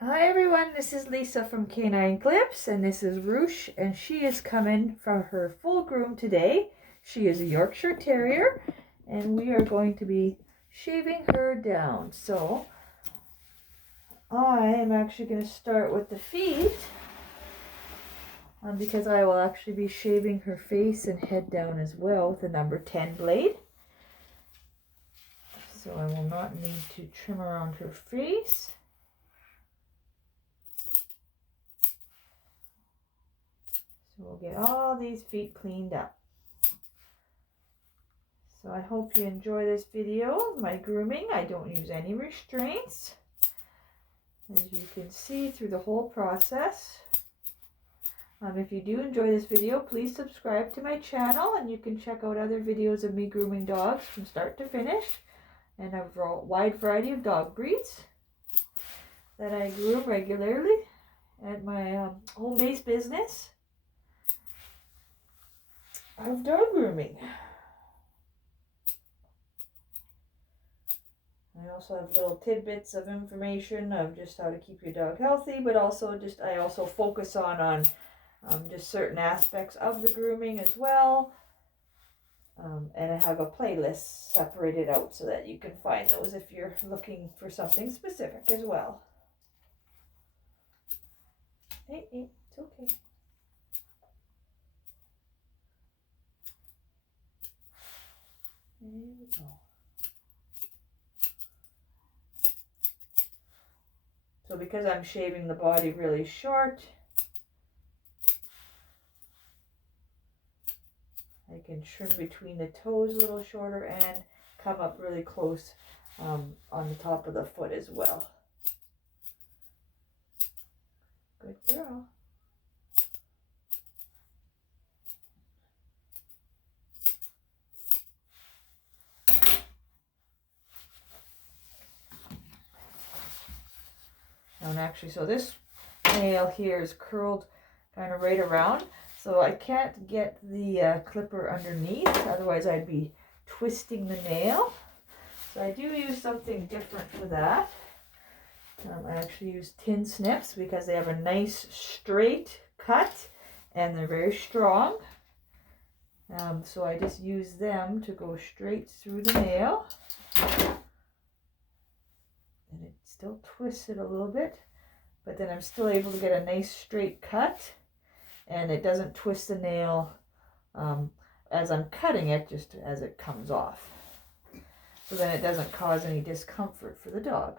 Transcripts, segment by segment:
Hi everyone, this is Lisa from Canine Clips, and this is Roosh, and she is coming from her full groom today. She is a Yorkshire Terrier, and we are going to be shaving her down. So I am actually going to start with the feet, because I will actually be shaving her face and head down as well with the number 10 blade. So I will not need to trim around her face. So we'll get all these feet cleaned up. So I hope you enjoy this video, my grooming. I don't use any restraints, as you can see through the whole process. If you do enjoy this video, please subscribe to my channel, and you can check out other videos of me grooming dogs from start to finish, and a wide variety of dog breeds that I groom regularly at my home-based business of dog grooming. I also have little tidbits of information of just how to keep your dog healthy, but also I also focus on just certain aspects of the grooming as well. And I have a playlist separated out so that you can find those if you're looking for something specific as well. Hey, it's okay. There we go. So because I'm shaving the body really short, I can trim between the toes a little shorter and come up really close on the top of the foot as well. Good girl. And actually, so this nail here is curled kind of right around, so I can't get the clipper underneath, otherwise I'd be twisting the nail. So I do use something different for that. I actually use tin snips because they have a nice straight cut and they're very strong. So I just use them to go straight through the nail. And it still twists it a little bit, but then I'm still able to get a nice straight cut, and it doesn't twist the nail as I'm cutting it, just as it comes off. So then it doesn't cause any discomfort for the dog.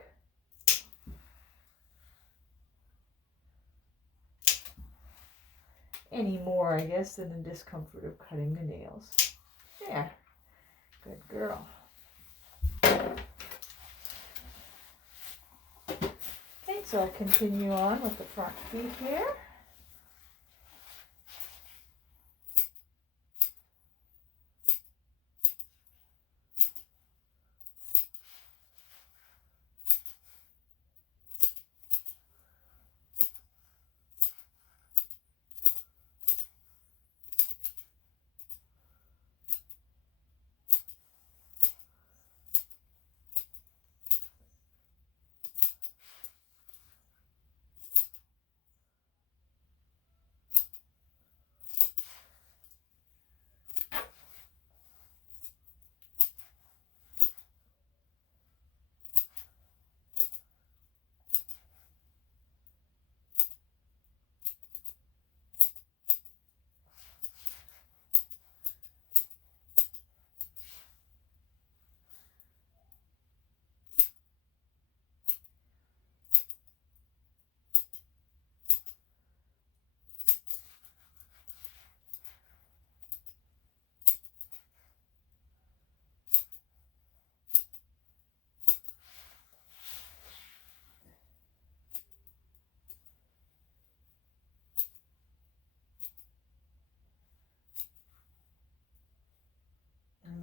Any more, I guess, than the discomfort of cutting the nails. There. Good girl. Okay, so I'll continue on with the front feet here.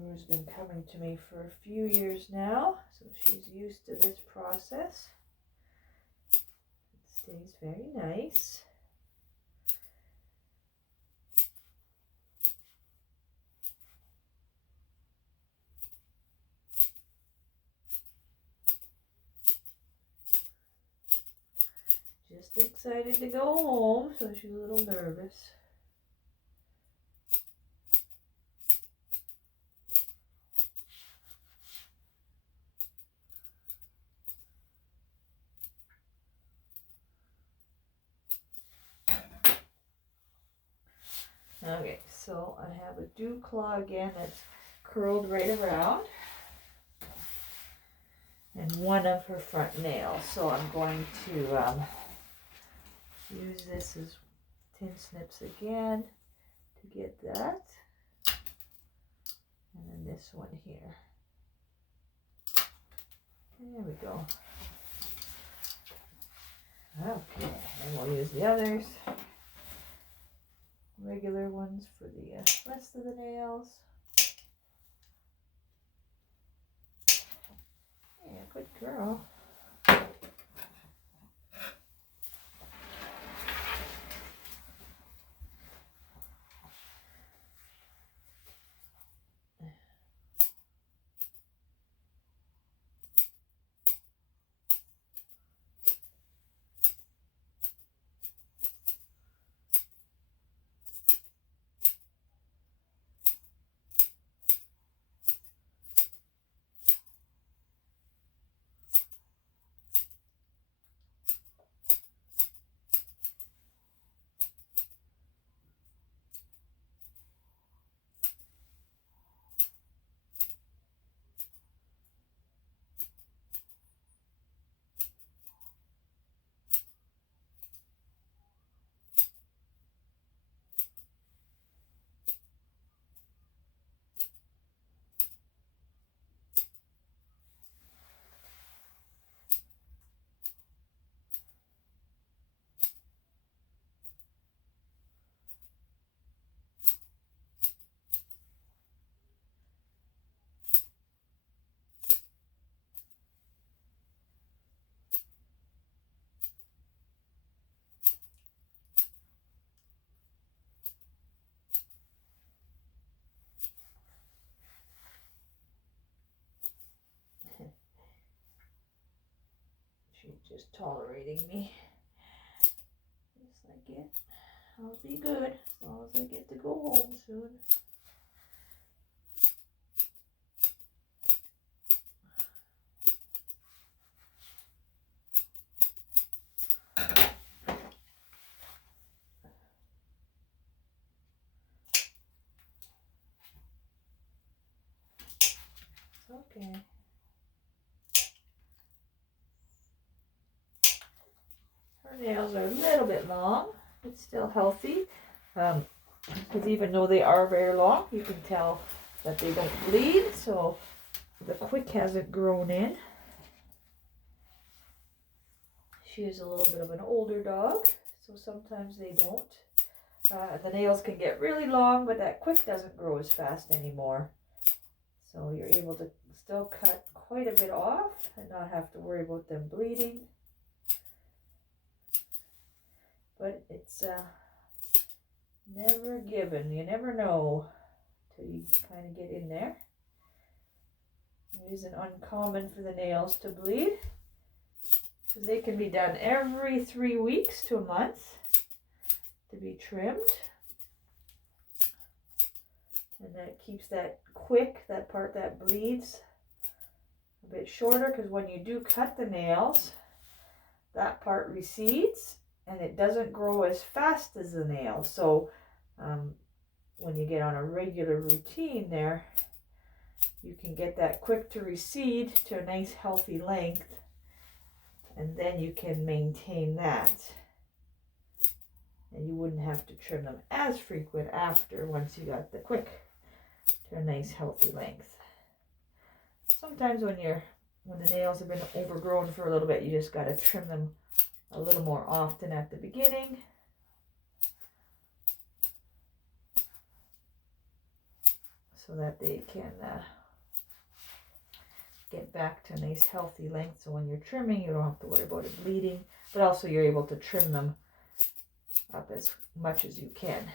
Ru's been coming to me for a few years now, so she's used to this process. It stays very nice. Just excited to go home, so she's a little nervous. Okay, so I have a dew claw again that's curled right around, and one of her front nails. So I'm going to use this as tin snips again to get that. And then this one here. There we go. Okay, and we'll use the others. Regular ones for the rest of the nails. Yeah, good girl. She's just tolerating me. Just like it. I'll be good as long as I get to go home soon. Okay. Her nails are a little bit long. It's still healthy. Because even though they are very long, you can tell that they don't bleed. So the quick hasn't grown in. She is a little bit of an older dog, so sometimes they don't. The nails can get really long, but that quick doesn't grow as fast anymore. So you're able to still cut quite a bit off and not have to worry about them bleeding. But it's never given. You never know till you kind of get in there. It isn't uncommon for the nails to bleed, because they can be done every 3 weeks to a month to be trimmed. And that keeps that quick, that part that bleeds, a bit shorter, because when you do cut the nails, that part recedes and it doesn't grow as fast as the nail. So when you get on a regular routine there, you can get that quick to recede to a nice healthy length, and then you can maintain that. And you wouldn't have to trim them as frequent after, once you got the quick to a nice healthy length. Sometimes when the nails have been overgrown for a little bit, you just got to trim them a little more often at the beginning. So that they can get back to a nice healthy length. So when you're trimming, you don't have to worry about it bleeding, but also you're able to trim them up as much as you can.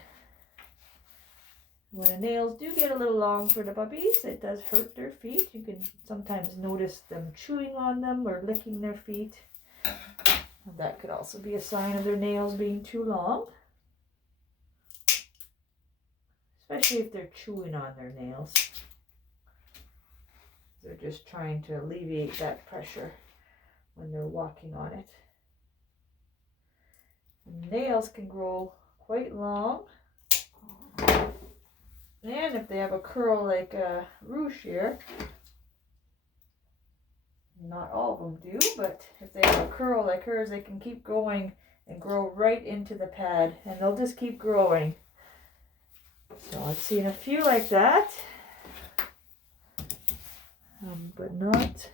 When the nails do get a little long for the puppies, it does hurt their feet. You can sometimes notice them chewing on them or licking their feet. that could also be a sign of their nails being too long. Especially if they're chewing on their nails. They're just trying to alleviate that pressure when they're walking on it. The nails can grow quite long. And if they have a curl like Rouge here, not all of them do, but if they have a curl like hers, they can keep going and grow right into the pad, and they'll just keep growing. So I've seen a few like that, but not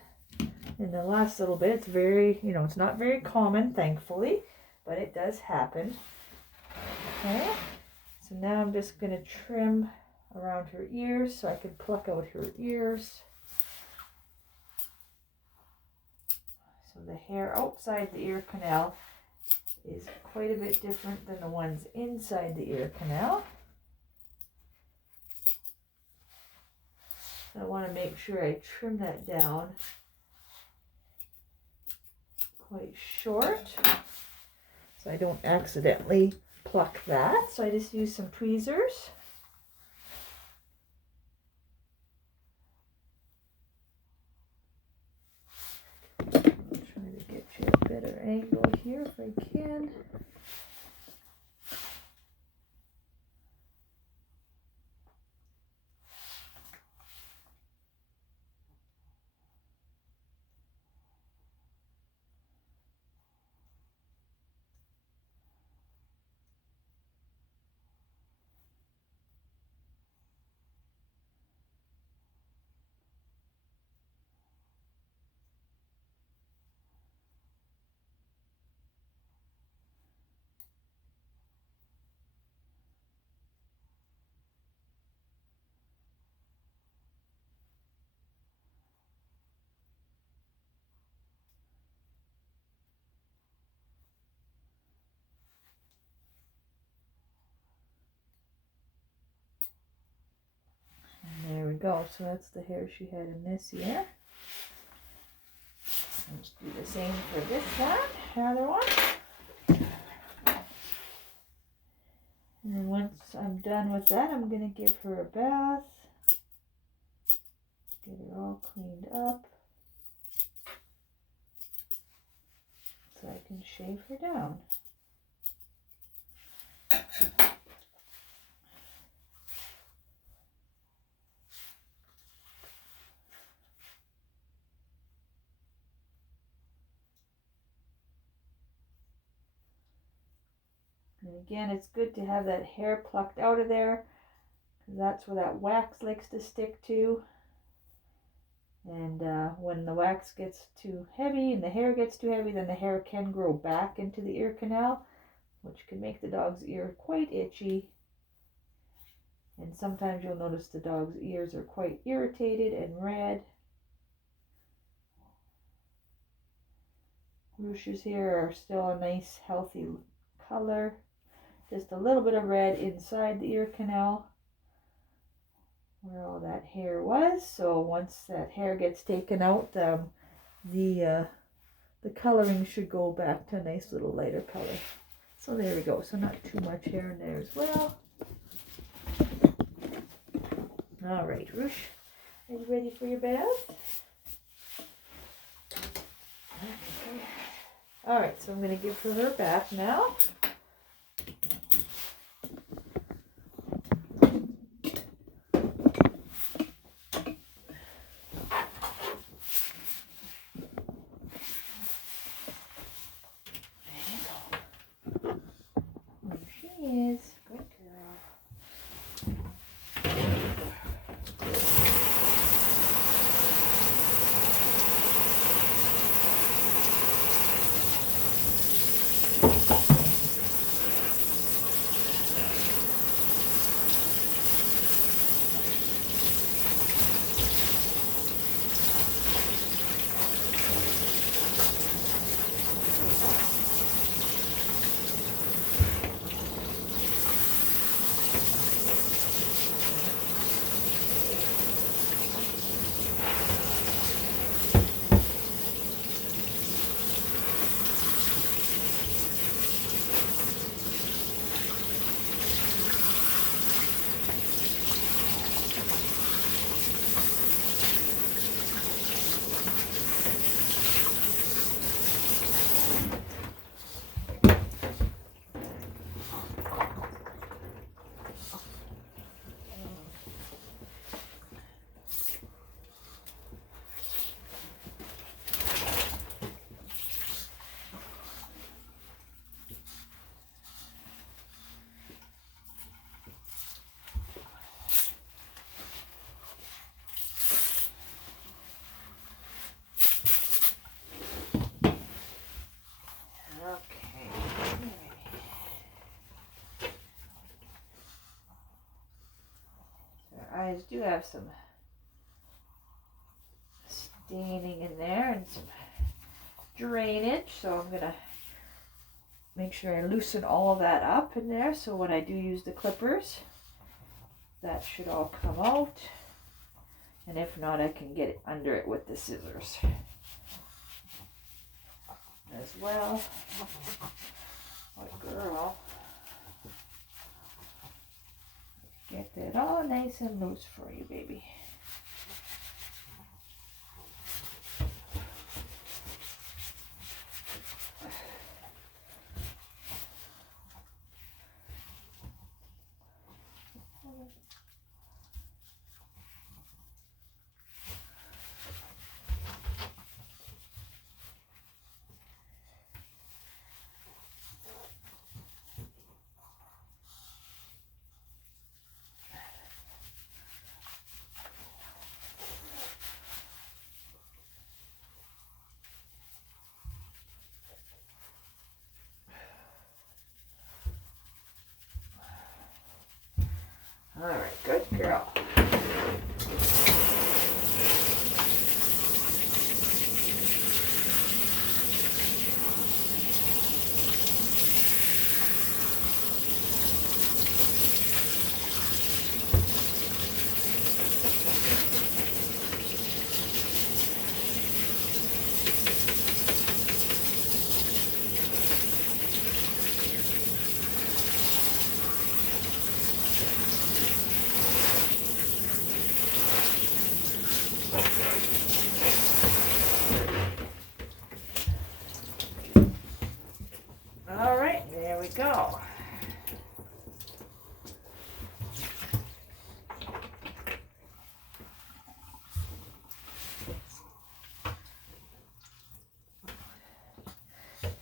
in the last little bit. It's very, it's not very common, thankfully, but it does happen. Okay, so now I'm just going to trim around her ears so I can pluck out her ears. So the hair outside the ear canal is quite a bit different than the ones inside the ear canal. So I want to make sure I trim that down quite short so I don't accidentally pluck that. So I just use some tweezers. I'll try to get you a better angle here if I can. There we go. So that's the hair she had in this ear. Let's do the same for this one, another one. And then once I'm done with that, I'm going to give her a bath. Get her all cleaned up so I can shave her down. And again, it's good to have that hair plucked out of there, because that's where that wax likes to stick to. And when the wax gets too heavy and the hair gets too heavy, then the hair can grow back into the ear canal, which can make the dog's ear quite itchy. And sometimes you'll notice the dog's ears are quite irritated and red. Rouges here are still a nice healthy color. Just a little bit of red inside the ear canal where all that hair was. So once that hair gets taken out, the coloring should go back to a nice little lighter color. So there we go. So not too much hair in there as well. All right, Rouge, are you ready for your bath? Okay. All right, so I'm going to give her bath now. Okay. Her eyes do have some staining in there and some drainage, so I'm gonna make sure I loosen all of that up in there, so when I do use the clippers, that should all come out. And if not, I can get it under it with the scissors as well. What girl. Get that all nice and loose for you, baby. All right, good girl. All right, there we go.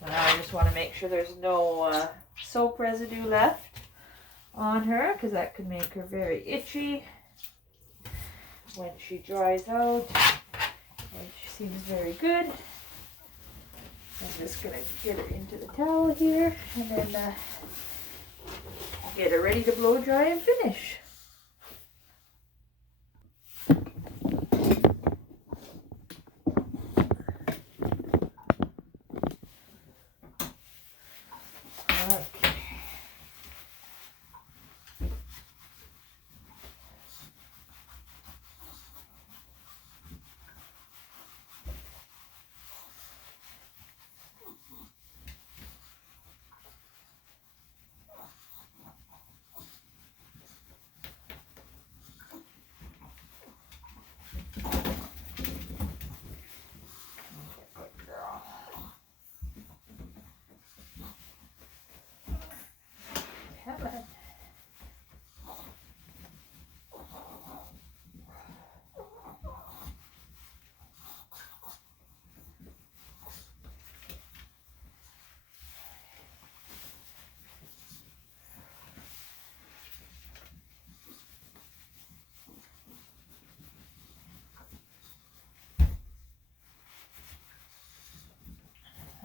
Now I just want to make sure there's no soap residue left on her, because that could make her very itchy when she dries out. And she seems very good. I'm just going to get her into the towel here and then get her ready to blow dry and finish. Okay.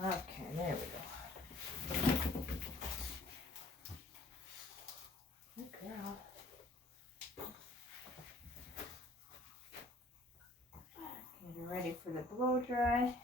Okay, there we go. Good girl. Get her ready for the blow dry.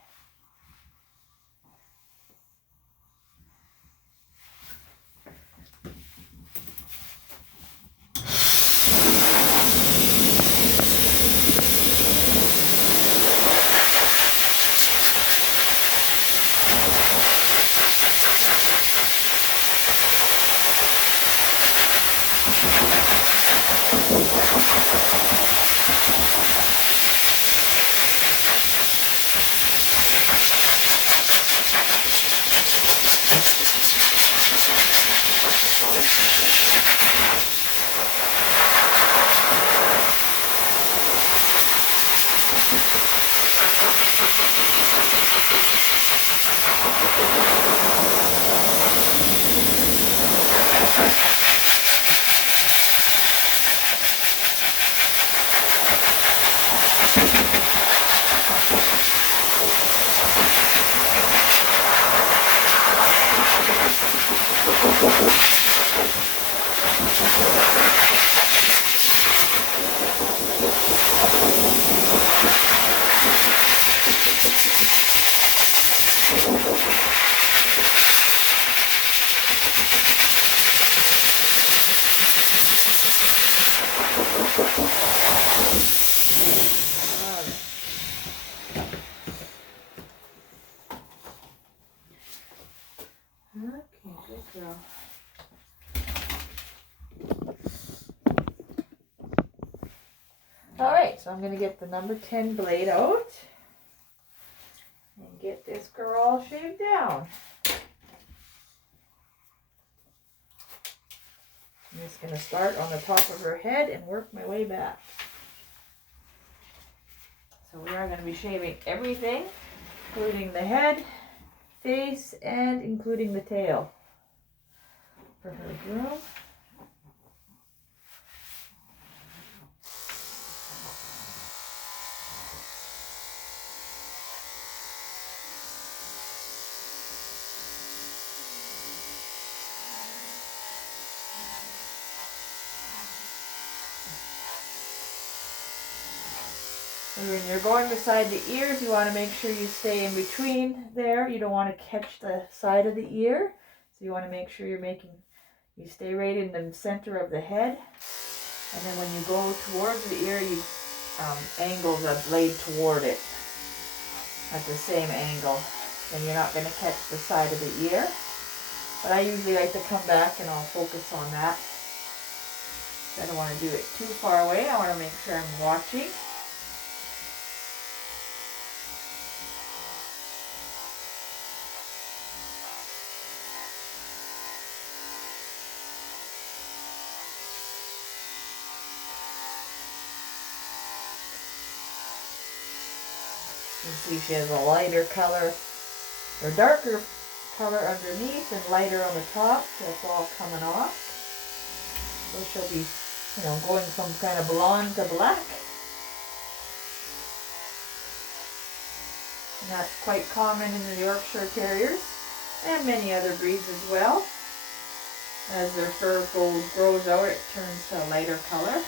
Okay, good girl. All right, so I'm going to get the number 10 blade out and get this girl all shaved down. I'm just going to start on the top of her head and work my way back. So we are going to be shaving everything, including the head, face, and including the tail for her groom. And when you're going beside the ears, you want to make sure you stay in between there. You don't want to catch the side of the ear. So you want to make sure you stay right in the center of the head. And then when you go towards the ear, you angle the blade toward it at the same angle. Then you're not going to catch the side of the ear. But I usually like to come back and I'll focus on that. I don't want to do it too far away. I want to make sure I'm watching. You can see she has a lighter color or darker color underneath and lighter on the top. So it's all coming off. So she'll be, going from kind of blonde to black. And that's quite common in the Yorkshire Terriers and many other breeds as well. As their fur grows out, it turns to a lighter color.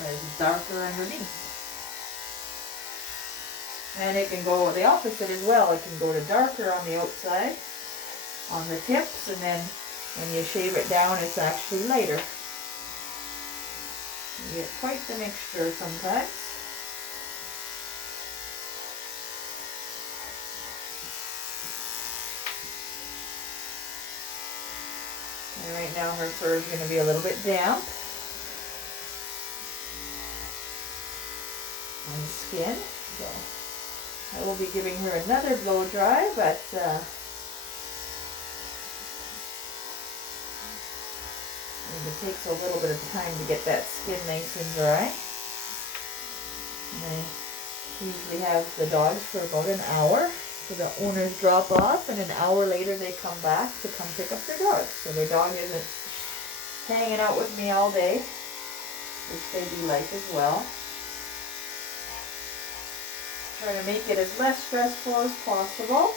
But it's darker underneath. And it can go the opposite as well. It can go to darker on the outside, on the tips, and then when you shave it down, it's actually lighter. You get quite the mixture sometimes. And right now her fur is going to be a little bit damp on the skin. So I will be giving her another blow dry, but it takes a little bit of time to get that skin nice and dry. And I usually have the dogs for about an hour. So the owners drop off and an hour later they come back to come pick up their dog. So their dog isn't hanging out with me all day, which they do like as well. Try to make it as less stressful as possible.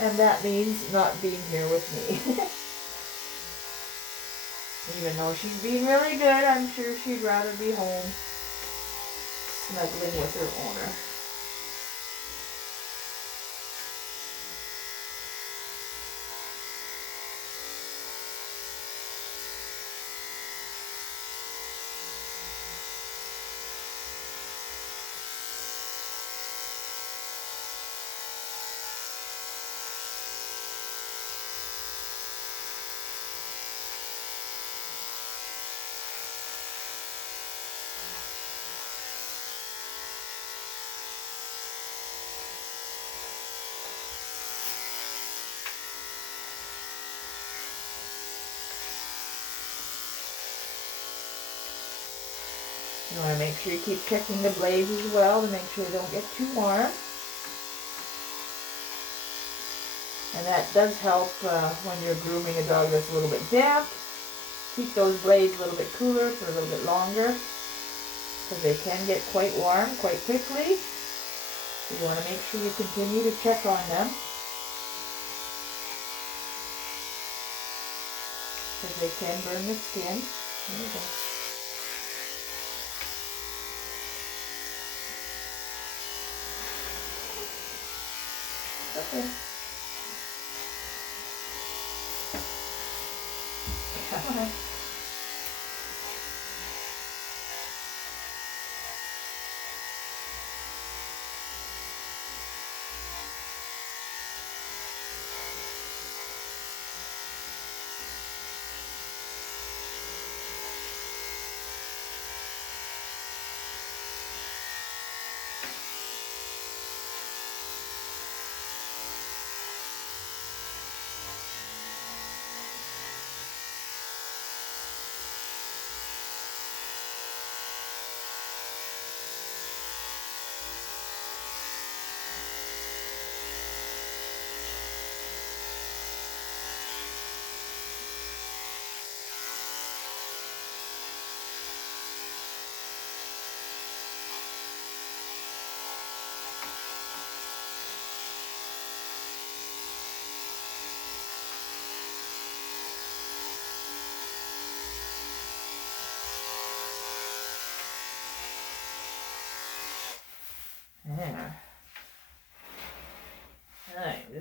And that means not being here with me. Even though she's being really good, I'm sure she'd rather be home snuggling with her owner. You want to make sure you keep checking the blades as well to make sure they don't get too warm. And that does help when you're grooming a dog that's a little bit damp. Keep those blades a little bit cooler for a little bit longer, because they can get quite warm quite quickly. So you want to make sure you continue to check on them, because they can burn the skin. There you go. Okay. Come on.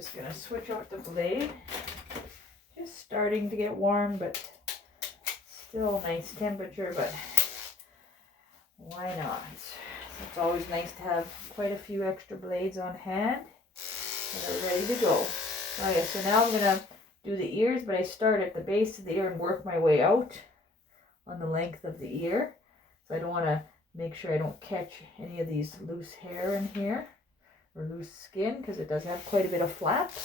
just going to switch out the blade. Just starting to get warm, but still nice temperature, but why not? So it's always nice to have quite a few extra blades on hand that are ready to go. Okay, so now I'm going to do the ears, but I start at the base of the ear and work my way out on the length of the ear. So I don't want to make sure I don't catch any of these loose hair in here or loose skin, because it does have quite a bit of flaps.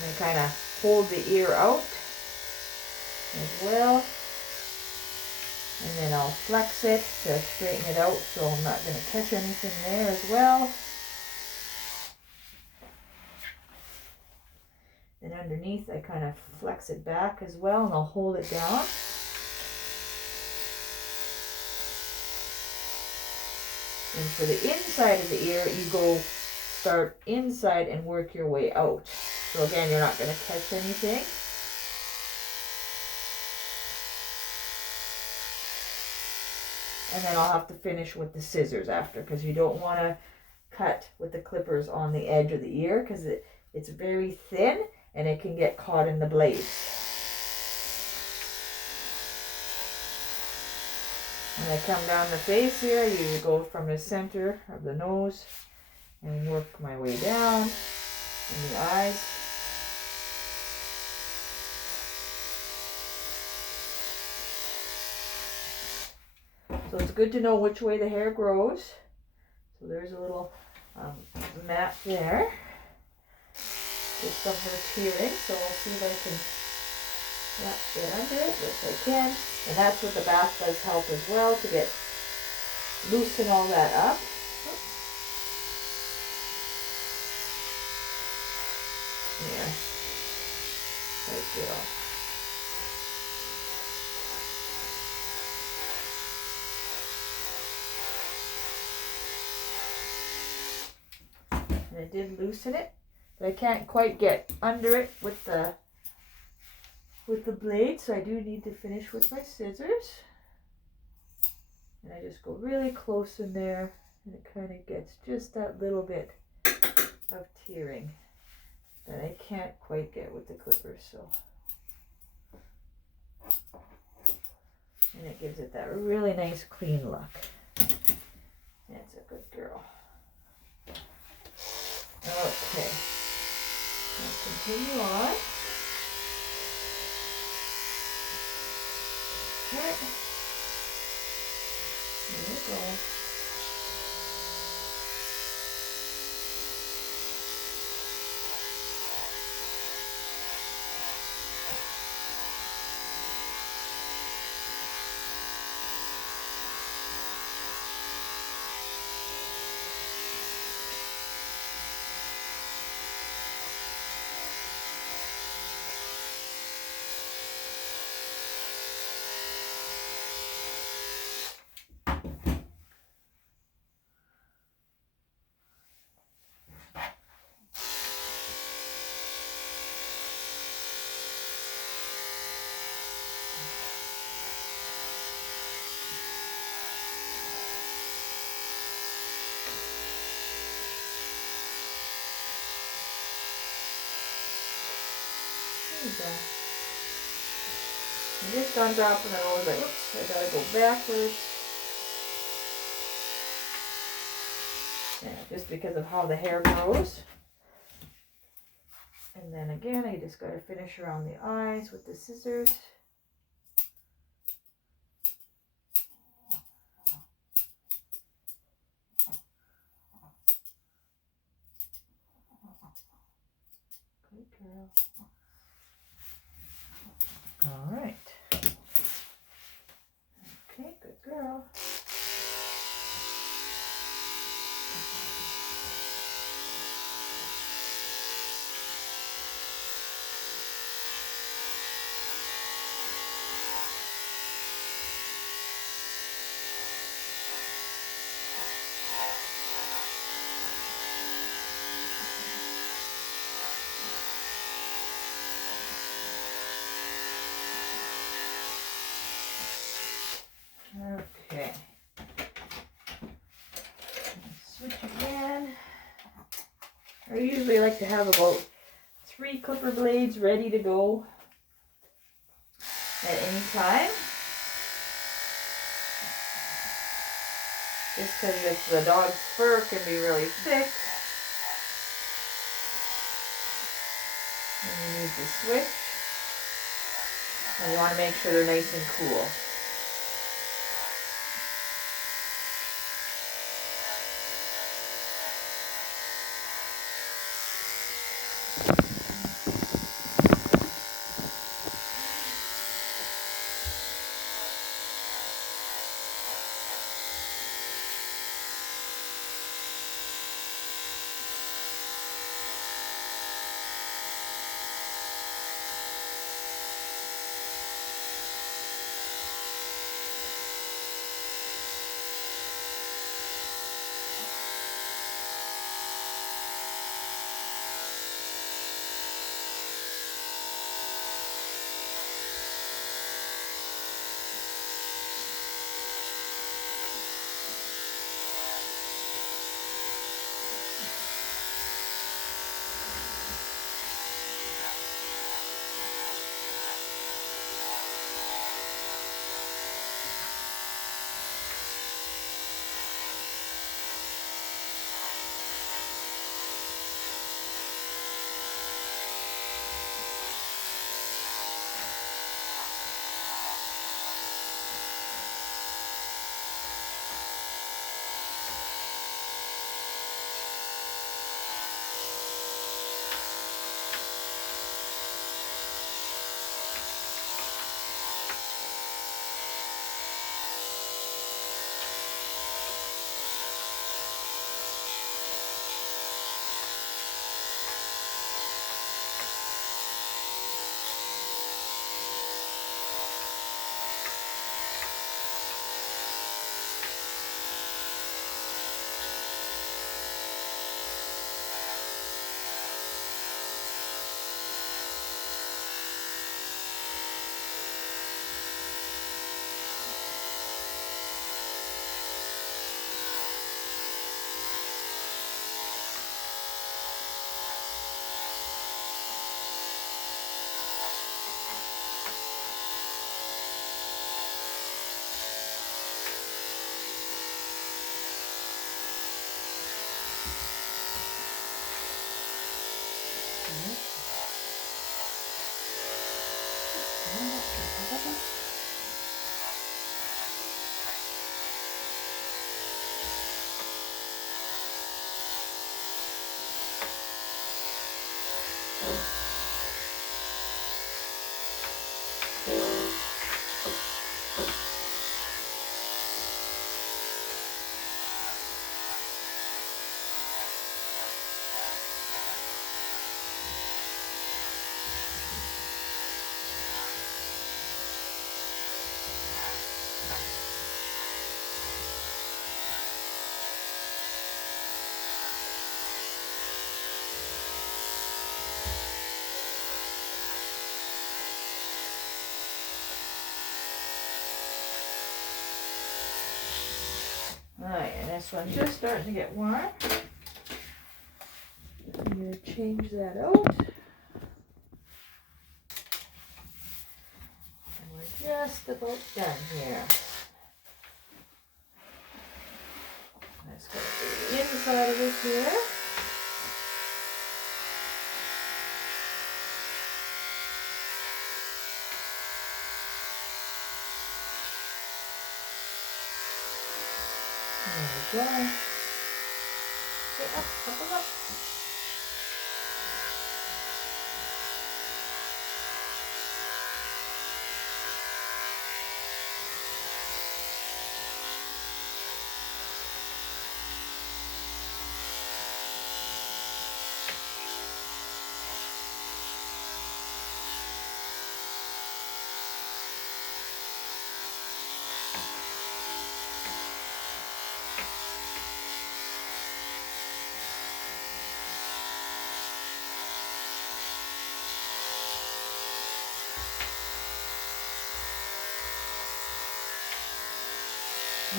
And I kind of hold the ear out as well. And then I'll flex it to straighten it out so I'm not going to catch anything there as well. And underneath I kind of flex it back as well, and I'll hold it down. And for the inside of the ear, you start inside and work your way out. So again, you're not going to catch anything. And then I'll have to finish with the scissors after, because you don't want to cut with the clippers on the edge of the ear, because it's very thin and it can get caught in the blades. When I come down the face here, you go from the center of the nose and work my way down in the eyes. So it's good to know which way the hair grows. So there's a little mat there, just from her tearing. So I'll see if I can get under it. Yes, I can. And that's what the bath does help as well, to loosen all that up. There. Good girl. And I did loosen it, but I can't quite get under it with the blade, so I do need to finish with my scissors. And I just go really close in there, and it kind of gets just that little bit of tearing that I can't quite get with the clippers. So, and it gives it that really nice clean look. That's a good girl. Okay, let's continue on. Okay. There we go. There you go. I'm just on top of the nose, like, oops, I gotta go backwards. Yeah, just because of how the hair grows. And then again, I just gotta finish around the eyes with the scissors. Good girl. All right. Okay, good girl. I usually like to have about 3 clipper blades ready to go at any time. Just because if the dog's fur can be really thick, and you need to switch. And you want to make sure they're nice and cool. Alright, and this one's just starting to get warm. I'm going to change that out. And we're just about done here. Let's go to the inside of this here. There we go. Okay, up.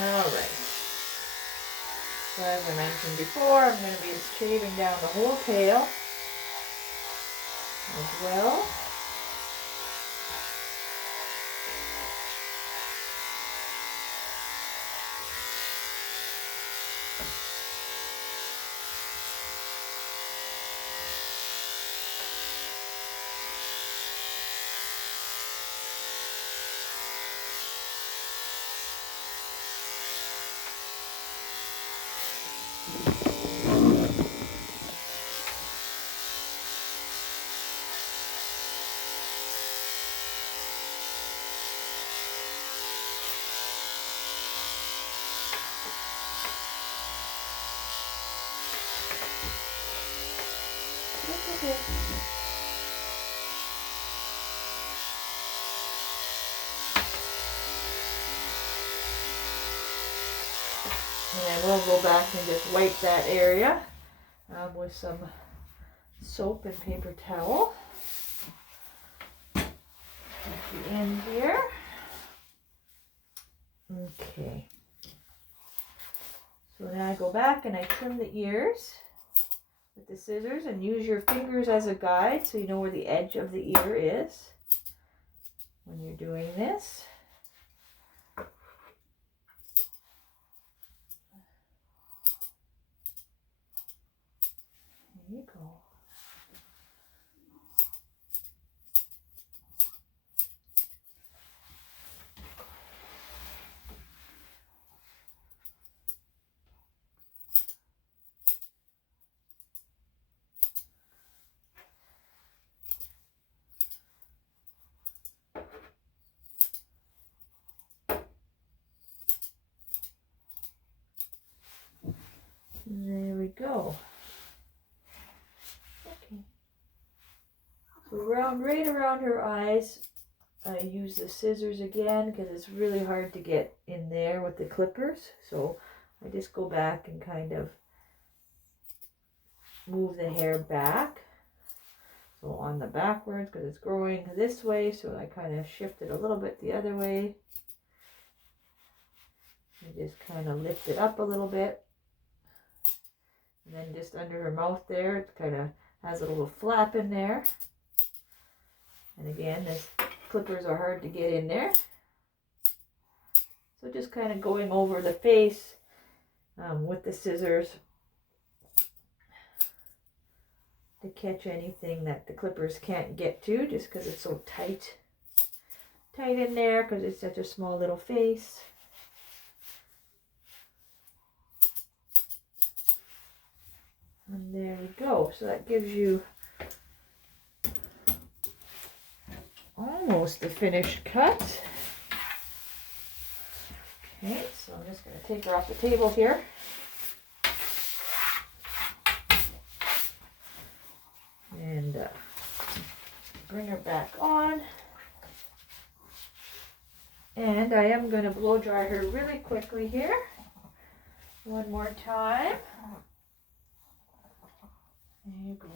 All right. So as I mentioned before, I'm going to be shaving down the whole tail as well. Okay. And I will go back and just wipe that area with some soap and paper towel at the end here. Okay. So now I go back and I trim the ears with the scissors, and use your fingers as a guide so you know where the edge of the ear is when you're doing this. There you go. There we go. Okay. So right around her eyes, I use the scissors again because it's really hard to get in there with the clippers. So I just go back and kind of move the hair back. So on the backwards, because it's growing this way, so I kind of shift it a little bit the other way. And just kind of lift it up a little bit. And then just under her mouth there, it kind of has a little flap in there. And again, these clippers are hard to get in there. So just kind of going over the face with the scissors to catch anything that the clippers can't get to, just because it's so tight in there, because it's such a small little face. And there we go. So that gives you almost the finished cut. Okay, so I'm just going to take her off the table here. And bring her back on. And I am going to blow dry her really quickly here. One more time. There you go.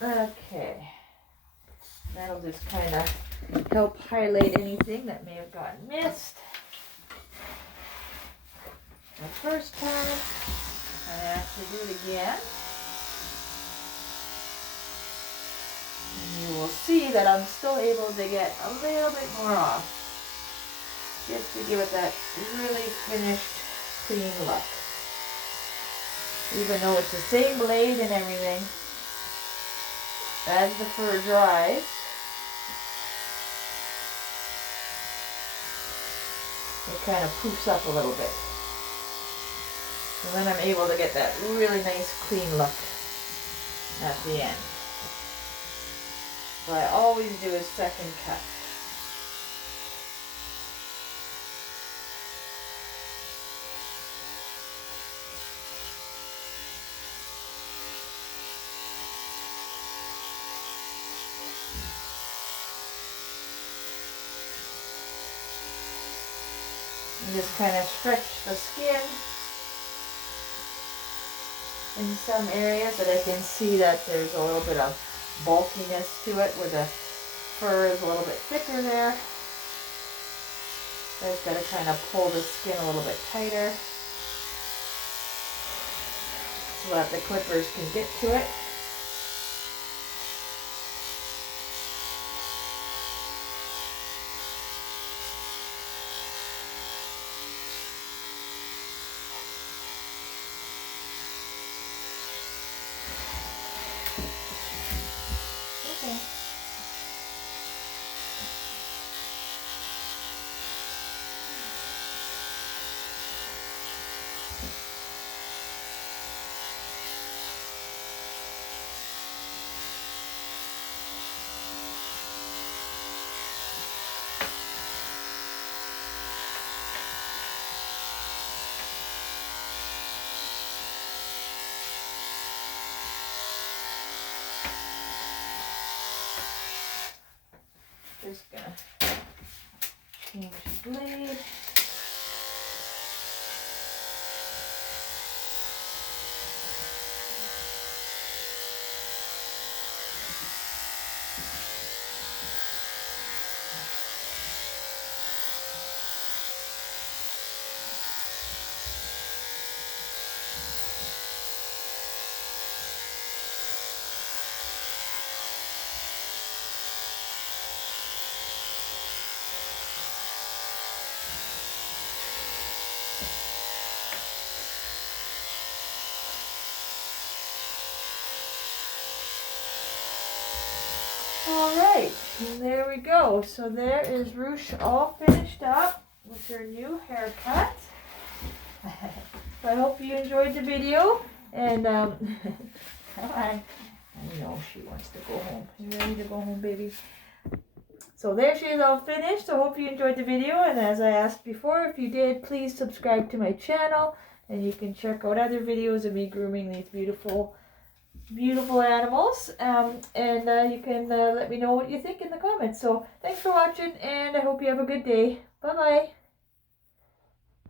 Okay, that'll just kind of help highlight anything that may have gotten missed the first time. I have to do it again. And you will see that I'm still able to get a little bit more off, just to give it that really finished, clean look. Even though it's the same blade and everything, as the fur dries, it kind of poofs up a little bit. And then I'm able to get that really nice clean look at the end. What I always do is second cut. And just kind of stretch the skin in some areas that I can see that there's a little bit of bulkiness to it where the fur is a little bit thicker there. So I've got to kind of pull the skin a little bit tighter so that the clippers can get to it. Okay. Just gonna change the blade. Alright, there we go. So there is Roosh all finished up with her new haircut. So I hope you enjoyed the video. And I know she wants to go home. You ready to go home, baby? So there she is all finished. So hope you enjoyed the video. And as I asked before, if you did, please subscribe to my channel. And you can check out other videos of me grooming these beautiful animals, and you can let me know what you think in the comments. So thanks for watching, and I hope you have a good day. Bye bye.